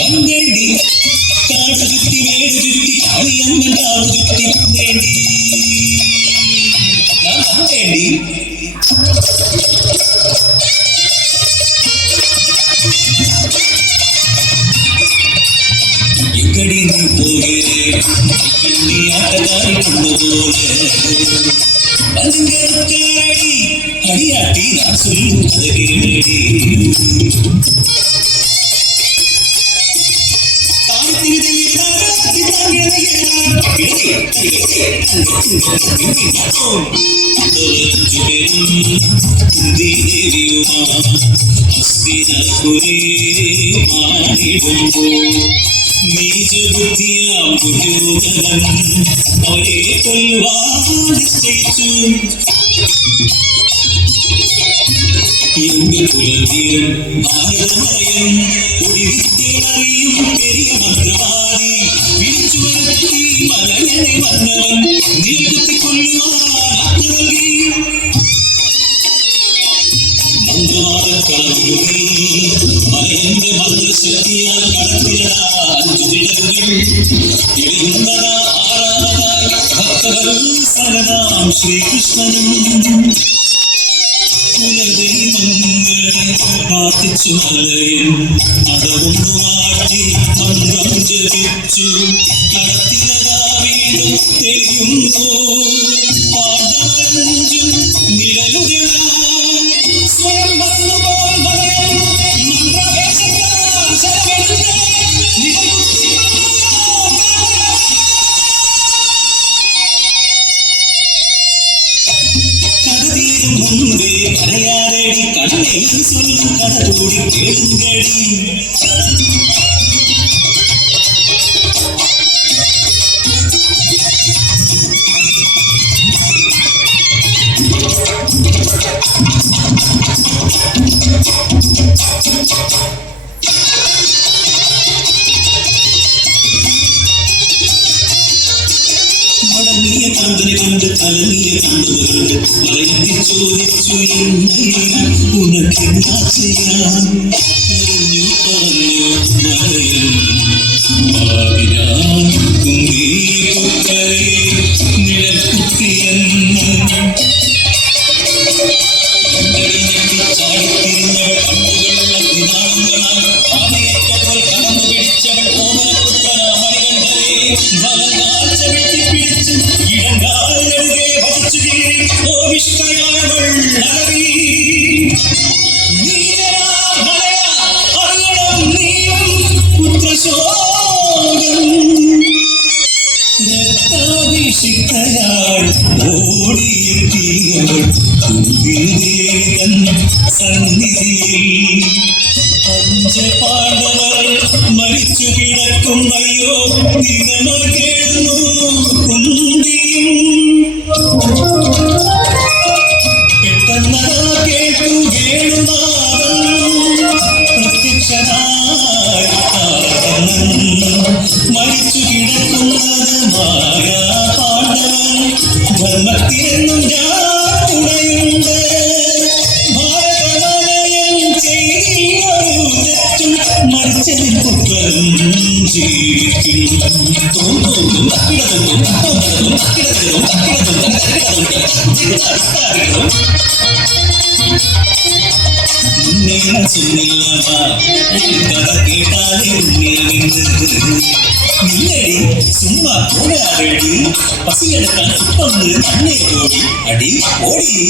വന്നേണ്ടി കാട് ചുറ്റി മേട് ചുറ്റി കളിയമ്മൻ കാട് ചുറ്റി വന്നേണ്ടി വന്നേണ്ടി എക്കടി നീ പോകേ നീ ആട്ടക്കാരി കൊണ്ടുപോലെ പതിങ്കരക്കാരടി അടിയാട്ടി ഞാൻ ചൊല്ലും കഥ കേളടി നീചബുദ്ധിയാം ദുര്യോധനൻ അവരെ കൊല്ലുവാൻ നിശ്ചയിച്ചു. പുലർത്തിയൻ ഭാരതമറയൻ ഒടിവിദ്യറിയും പെരിയ മന്ത്രവാദി വിളിച്ചു വരുത്തി മലയനെ വന്നവൻ നിലകുത്തി കൊല്ലുവാൻ നൽകി. മന്ത്രവാദം കളഞ്ഞു മലയന്റെ മന്ത്രശക്തിയാൽ കടത്തിയതാ 5 ദിനങ്ങൾ തെളിയുന്നതാ 6ാമതായി ഭക്തവത്സലനാം ശ്രീകൃഷ്ണനും. പ്രാർത്ഥിച്ചു മലയൻ അതവൊന്നു മാറ്റി മന്ത്രം ജപിച്ചു. കടത്തിനതാ വീണ്ടും തെളിയുന്നു പാദമഞ്ചും നിഴലുകളാ സ്വയം വന്നുപോൽ മലയൻ മന്ത്രവേഷത്താൽ ശരമെടുത്ത് നിലകുത്തി കടതീരും മുൻപേ കരയാരടി കണ്ണേ சொல்லும் கடலோடி கேளுங்கடி. മടങ്ങിയ കണ്ടനെ കണ്ട് കലങ്ങിയ കണ്ടതുകൊണ്ട് മലയത്തിൽ ചോദിച്ചു ഉനക്കെന്താ ചെയ്യാൻ പറഞ്ഞു പറഞ്ഞു മലയൻ ഭാവിനാൻ കുന്തി കുക്കരെ നിഴൽ കുത്തിയെന്ന്. ചാടിത്തിരിഞ്ഞവൾ കണ്ണുകളുള്ള നിതാളങ്ങളാൽ ആമയേറ്റപ്പോൾ കടന്നു പിടിച്ചവൾ ഓമനപുത്രന മണികണ്ഠരെ വലങ്കാൽ ചവിട്ടിപ്പിടിച്ചു ഇടങ്കാലുകളെ വധിച്ചു കീറി ഓവിഷ്കയായവൾ അലറി. രക്താഭിഷിക്തയാൾ ഓടിയെത്തിയവൾ കുന്തിദേവൻ സന്നിധിയിൽ. 5 പാണ്ഡവർ മരിച്ചു കിടക്കും അയ്യോ നിഗമ കേഴുന്നു കുന്തിയും. പെട്ടെന്നതാ കേട്ടു വേണുനാഥൻ പ്രത്യക്ഷനായി മരിച്ചു കിടക്കുന്നത് മായാ പാണ്ഡവൻ. ധർമ്മത്തിനെന്നും ഞാൻ തുണയുണ്ട് ഭാരതമലയൻ ചെയ്തൊരു തെറ്റും മരിച്ചതിൽ പുത്രനും ജീവിക്കും. சும்மா போடாடி பசியெடுக்கான சுத்தம் அண்ணே ஓடி அடி ஓடி.